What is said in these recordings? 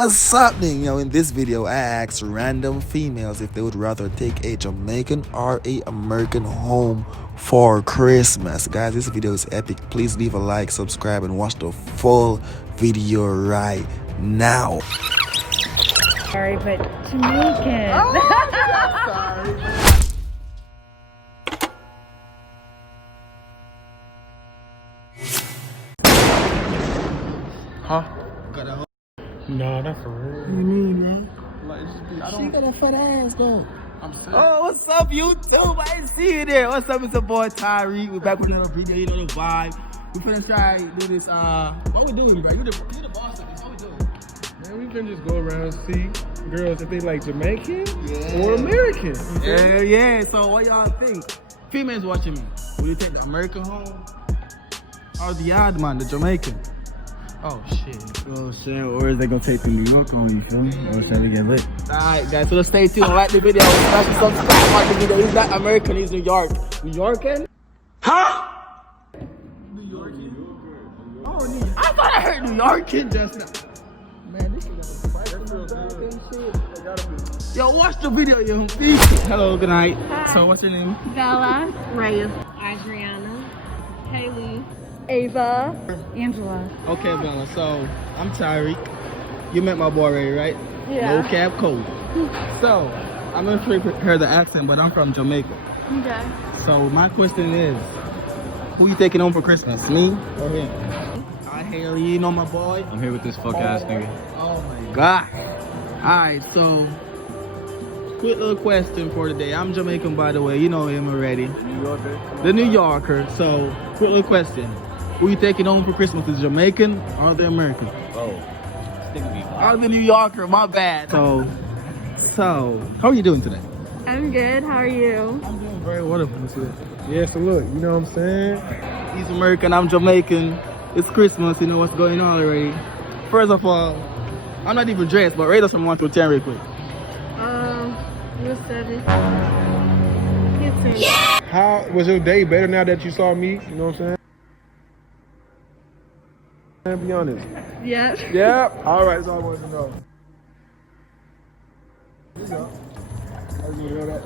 what's happening? In this video, I asked random females if they would rather take a Jamaican or a American home for Christmas. Guys, this video is epic. Please leave a like, subscribe, and watch the full video right now. Sorry, but Jamaican. Oh, sorry. Huh? Got a No, that's for real. What do you mean, man? She got a fat ass, though. I'm saying. Oh, what's up, YouTube? I didn't see you there. What's up? It's your boy Tyreek. We're back with another video. You know the vibe. We finna try to do this. What we doing, bro? You the boss of this. What we doing? Man, we can just go around and see girls if they like Jamaican or American. Yeah, yeah. So what y'all think? Females watching me. Will you take the American home or the odd man, the Jamaican? Oh shit. Oh shit, or is they gonna take the New York on, you feel me? Or shall we get lit? Alright guys, so let's stay tuned. Like the video, subscribe, watch the video. He's not American, he's New York. New Yorkin? Huh? New Yorkin? Oh, New York. I thought I heard New Yorkin just now. Man, this is shit. Yo, watch the video, yo. Hello, good night. Hi. So what's your name? Bella, Raya, Adriana, Haley, Ava, Angela. Okay, Bella, so I'm Tyreek. You met my boy already, right? Yeah. No cap code. So, I'm not sure if you heard the accent, but I'm from Jamaica. Okay. So my question is, who you taking home for Christmas, me or him? Hi Haley, you know my boy? I'm here with this fuck ass nigga. Oh my god. Alright, so quick little question for today. I'm Jamaican, by the way, you know him already. New Yorker. The New Yorker. So quick little question. Who you taking home for Christmas, the Jamaican or the American? Oh. Stick with me. Or the New Yorker, my bad. So how are you doing today? I'm good. How are you? I'm doing very wonderful today. Yeah, so look, you know what I'm saying? He's American, I'm Jamaican. It's Christmas, you know what's going on already. First of all, I'm not even dressed, but rate us from 1 to 10 real quick. You're 7. It's How was your day better now that you saw me? You know what I'm saying? Be honest. Yeah. Yeah. All right, that's all I wanted to know.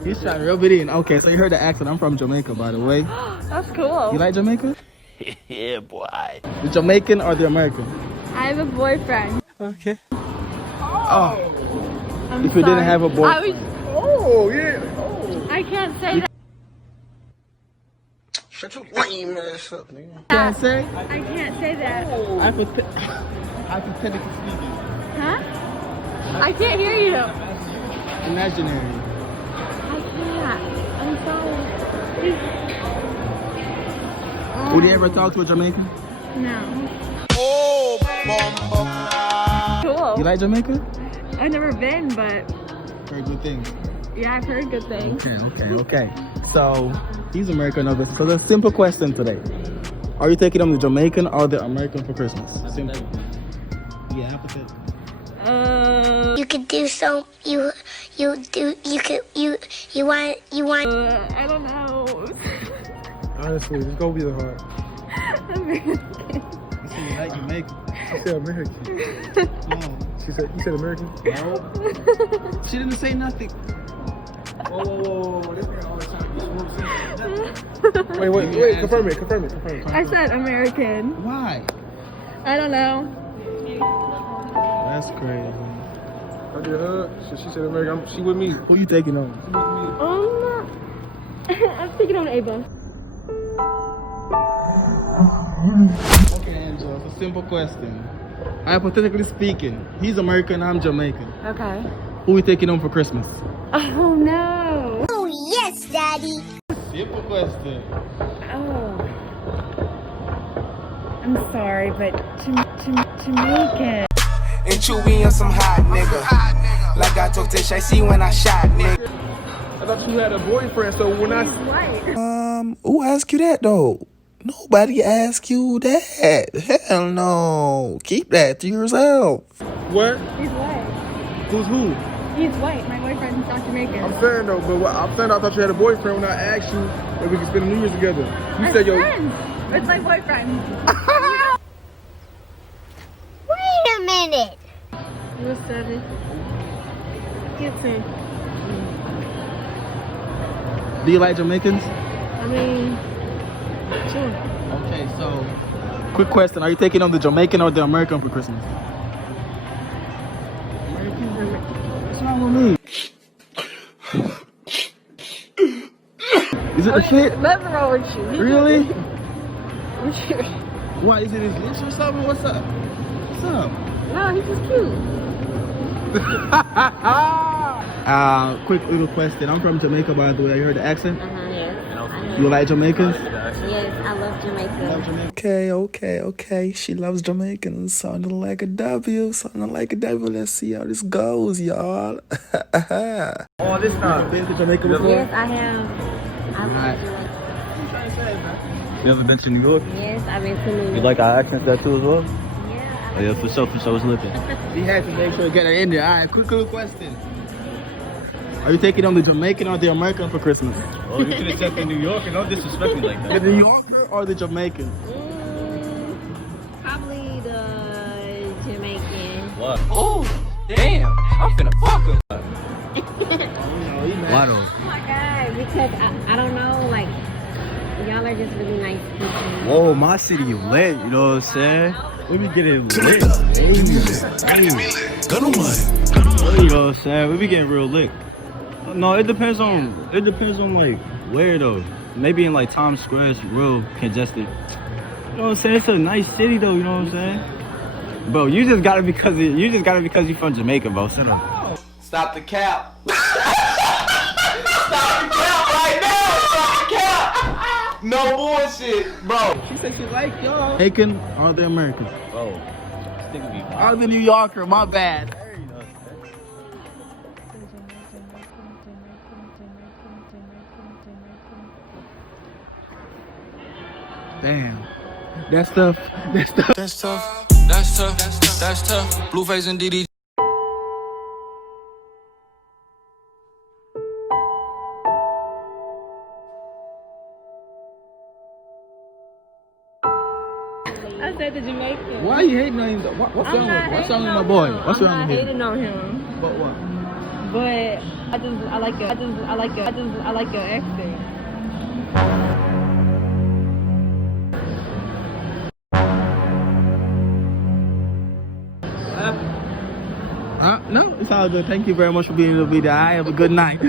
He's trying to rub it in. Okay, so you heard the accent. I'm from Jamaica, by the way. That's cool. You like Jamaica? Yeah, boy. The Jamaican or the American? I have a boyfriend. Okay. Oh, I'm if you didn't sorry. have a boyfriend. Oh, yeah. Oh. I can't say that. Shut your lame ass up, nigga. Can't say? I can't say that. Hypothetically speaking. Huh? I can't hear you. Imaginary. I can't. I'm sorry. Would you ever talk to a Jamaican? No. Oh, bomba. Cool. You like Jamaica? I've never been, but Heard good things. yeah, I've heard good things. Okay. So, he's American. So, the simple question today. Are you taking them the Jamaican or the American for Christmas? Simple. Yeah, hypothetical. You could do so. You want. I don't know. Honestly, just go with your heart. American. You see, you like Jamaican. She said American. No. You said American? No. She didn't say nothing. Whoa. This man always trying to be Wait. Confirm it. I said American. Why? I don't know. That's crazy. I did her. She said American. She with me. Who you taking on? I'm thinking on Ava. Okay, Angela, it's a simple question. Hypothetically speaking, he's American, I'm Jamaican. Okay. Who we taking home for Christmas? Oh no. Oh yes, Daddy. Simple question. Oh. I'm sorry, but Jamaican. And Chewy on some hot nigga. Like I told Tish, I see when I shot nigga. I thought you had a boyfriend, so when I... White. Who asked you that though? Nobody asked you that. Hell no. Keep that to yourself. What? He's white. Who's who? He's white. My boyfriend's not Jamaican. I'm saying though, but I thought you had a boyfriend when I asked you if we could spend the New Year's together. You said yo. Friends. It's my boyfriend. Wait a minute. You're 7. You're 10. Do you like Jamaicans? I mean, sure. Okay, so quick question: are you taking on the Jamaican or the American for Christmas? What's wrong with me? Is it the fit? Nothing wrong with you. Really? Sure. Why is it his lips or something? What's up? What's up? No, he's just cute. Quick little question. I'm from Jamaica, by the way. You heard the accent? Yes. You like Jamaicans? Yes, I love Jamaica. Okay. She loves Jamaicans. Sounding like a W. Let's see how this goes, y'all. Oh, this time. Been to Jamaica before? Yes, I have. I love Right. Jamaica. You ever been to New York? Yes, I've been to New York. You like our accent that too as well? Yeah, Oh, yeah, for sure, it's looking. We had to make sure to get her in there. All right, quick little question. Are you taking on the Jamaican or the American for Christmas? Oh, you could have said the New Yorker. Don't disrespect me like The that. New Yorker or the Jamaican? probably the Jamaican. What? Oh, damn. I'm finna fuck him. Why though? Oh my God, because I don't know, like, y'all are just really nice people. Whoa, my city lit, you know what I'm saying? We be getting lit. You know what I'm saying? We be getting real lit. No, it depends on like where though. Maybe in like Times Square it's real congested. You know what I'm saying? It's a nice city though, you know what I'm saying? Bro, you just got it because you're from Jamaica, bro. Shut up. Stop the cap. Stop the cap right now. Stop the cap. No bullshit, bro. She said she like y'all. Jamaican or the American? Bro, this nigga be Or the New Yorker, my bad. Damn. That's tough. That's tough. That's tough. Blueface and DD. I said the Jamaican. Why are you hating on him? What's wrong with my boy? What's I'm wrong not with him? hating on him, But what? but I like your accent. No, it's all good. Thank you very much for being able to be there. I have a good night.